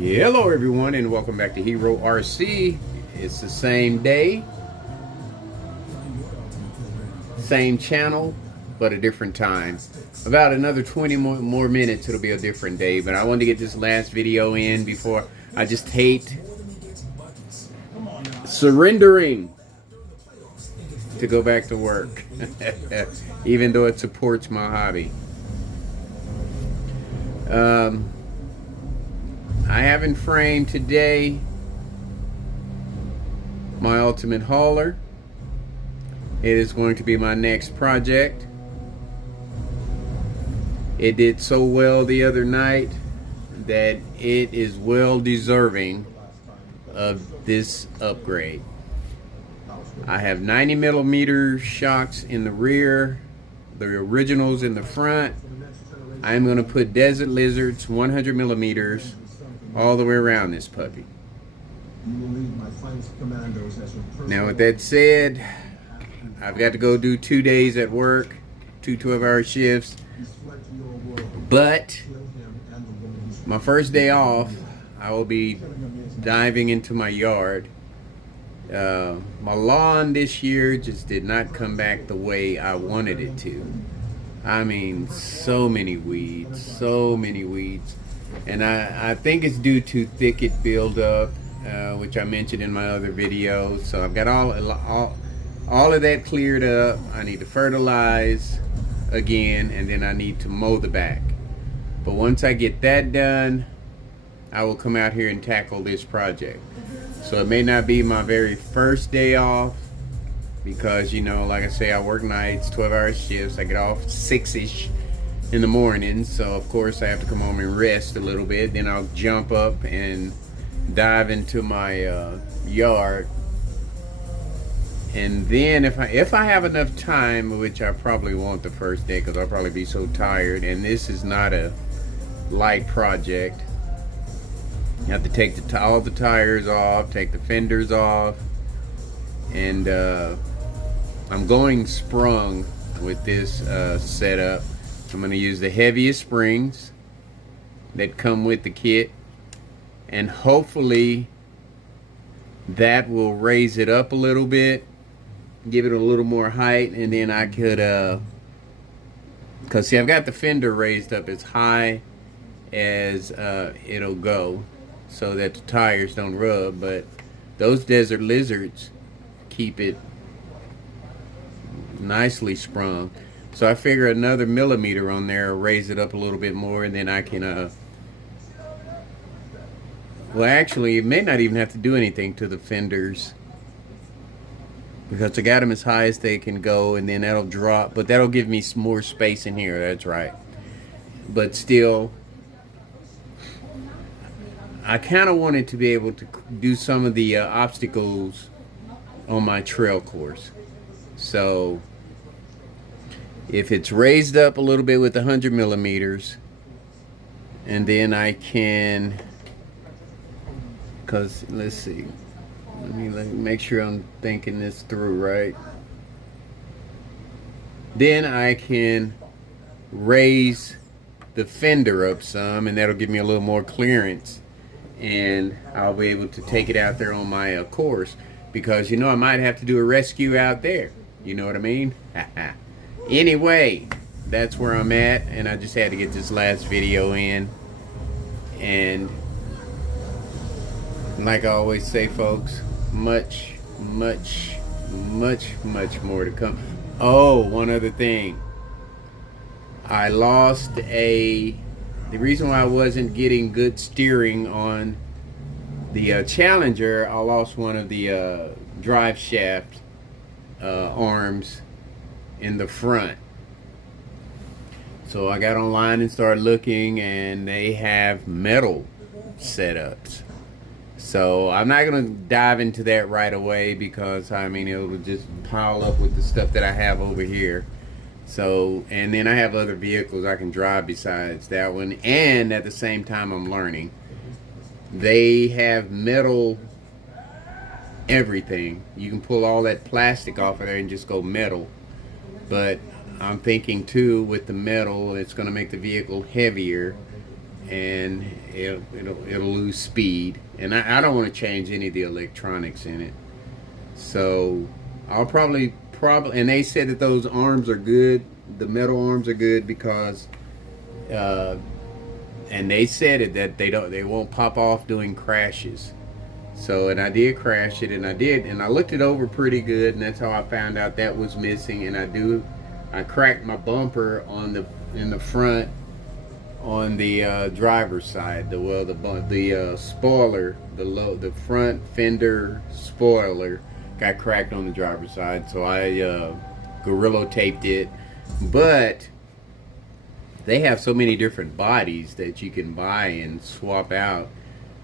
Hello everyone and welcome back to HERORC. It's the same day, same channel, but a different time. About another 20 more minutes it'll be a different day, but I wanted to get this last video in before I just hate surrendering to go back to work, even though it supports my hobby. I haven't framed today my ultimate hauler. It is going to be my next project. It did so well the other night that it is well deserving of this upgrade. I have 90mm shocks in the rear, the originals in the front. I'm going to put Desert Lizards 100mm all the way around this puppy. Now with that said, I've got to go do 2 days at work, 2 12-hour shifts, but my first day off I will be diving into my yard. My lawn this year just did not come back the way I wanted it to. I mean, so many weeds, and I think it's due to thicket buildup, which I mentioned in my other video. So I've got all of that cleared up. I need to fertilize again, and then I need to mow the back. But once I get that done, I will come out here and tackle this project. So it may not be my very first day off, because, you know, like I say, I work nights, 12-hour shifts. I get off 6-ish in the morning, so of course I have to come home and rest a little bit. Then I'll jump up and dive into my yard. And then if I have enough time, which I probably won't the first day because I'll probably be so tired, and this is not a light project. You have to take all the tires off, take the fenders off, and I'm going sprung with this setup. I'm going to use the heaviest springs that come with the kit, and hopefully that will raise it up a little bit, give it a little more height, and then I could because see, I've got the fender raised up as high as it'll go so that the tires don't rub, but those Desert Lizards keep it nicely sprung. So I figure another millimeter on there will raise it up a little bit more, and then I can well, actually it may not even have to do anything to the fenders, because I got them as high as they can go, and then that'll drop, but that'll give me some more space in here. That's right. But still, I kind of wanted to be able to do some of the obstacles on my trail course. So if it's raised up a little bit with 100mm, and then I can, because let's see, let me make sure I'm thinking this through right. Then I can raise the fender up some, and that'll give me a little more clearance, and I'll be able to take it out there on my course, because, you know, I might have to do a rescue out there. You know what I mean? Anyway, that's where I'm at, and I just had to get this last video in. And like I always say, folks, much more to come. Oh, one other thing. I lost the reason why I wasn't getting good steering on the Challenger, I lost one of the drive shaft arms in the front. So I got online and started looking, and they have metal setups. So I'm not going to dive into that right away, because I mean, it'll just pile up with the stuff that I have over here. So, and then I have other vehicles I can drive besides that one, and at the same time I'm learning. They have metal everything. You can pull all that plastic off of there and just go metal. But I'm thinking too, with the metal, it's going to make the vehicle heavier, and it'll lose speed. And I don't want to change any of the electronics in it. So I'll probably, and they said that those arms are good. The metal arms are good because, and they said it that they won't pop off doing crashes. So, and I did crash it, and I looked it over pretty good, and that's how I found out that was missing. And I cracked my bumper in the front on the driver's side. The spoiler, the front fender spoiler got cracked on the driver's side, so I Gorilla taped it. But they have so many different bodies that you can buy and swap out,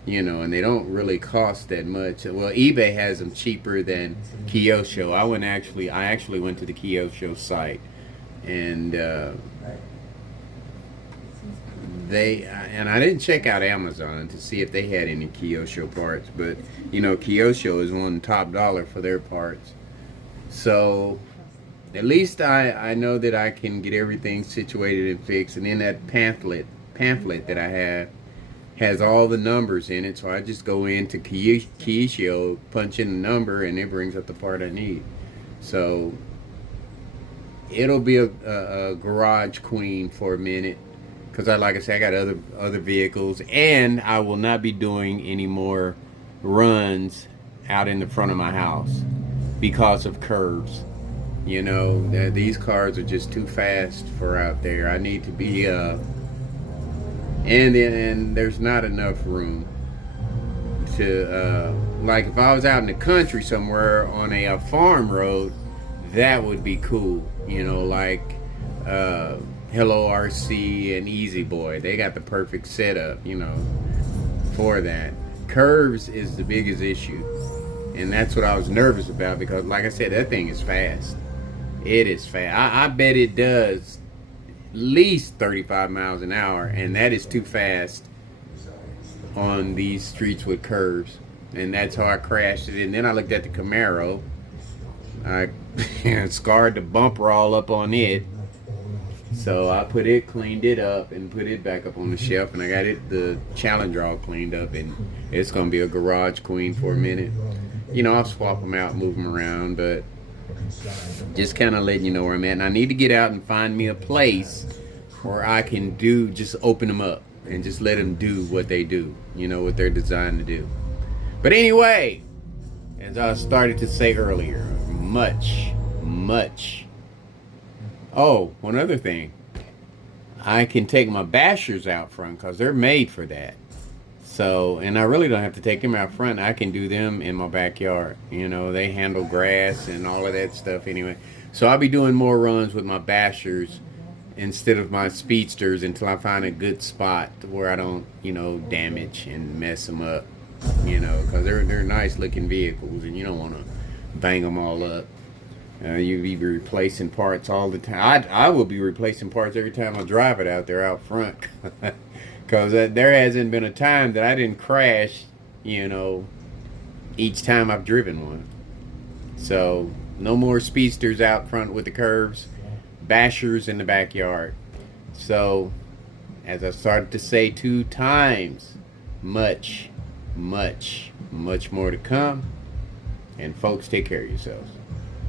and they don't really cost that much. Well, eBay has them cheaper than Kyosho. I actually went to the Kyosho site, and I didn't check out Amazon to see if they had any Kyosho parts, but Kyosho is one top dollar for their parts. So at least I know that I can get everything situated and fixed. And then that pamphlet that I have has all the numbers in it, so I just go into Kyosho, punch in the number, and it brings up the part I need. So it'll be a garage queen for a minute, because like I said, I got other vehicles, and I will not be doing any more runs out in the front of my house because of curves. These cars are just too fast for out there. I need to be and there's not enough room to like if I was out in the country somewhere on a farm road, that would be cool. Like Hello RC and Easy Boy, they got the perfect setup, for that. Curves is the biggest issue, and that's what I was nervous about, because like I said, that thing is fast. It is fast. I bet it does at least 35 miles an hour, and that is too fast on these streets with curves. And that's how I crashed it. And then I looked at the Camaro. I scarred the bumper all up on it. So I cleaned it up and put it back up on the shelf, and I got the Challenger all cleaned up, and it's gonna be a garage queen for a minute. I'll swap them out, move them around, but just kind of letting you know where I'm at. And I need to get out and find me a place where I can just open them up and just let them do what they do, what they're designed to do. But anyway, as I started to say earlier, much. Oh, one other thing. I can take my bashers out front because they're made for that. So, and I really don't have to take them out front. I can do them in my backyard. They handle grass and all of that stuff anyway. So I'll be doing more runs with my bashers instead of my speedsters until I find a good spot where I don't, damage and mess them up. Because they're nice looking vehicles, and you don't want to bang them all up. You'll be replacing parts all the time. I will be replacing parts every time I drive it out there out front. Because there hasn't been a time that I didn't crash, each time I've driven one. So, no more speedsters out front with the curves. Bashers in the backyard. So, as I started to say 2 times, much more to come. And folks, take care of yourselves.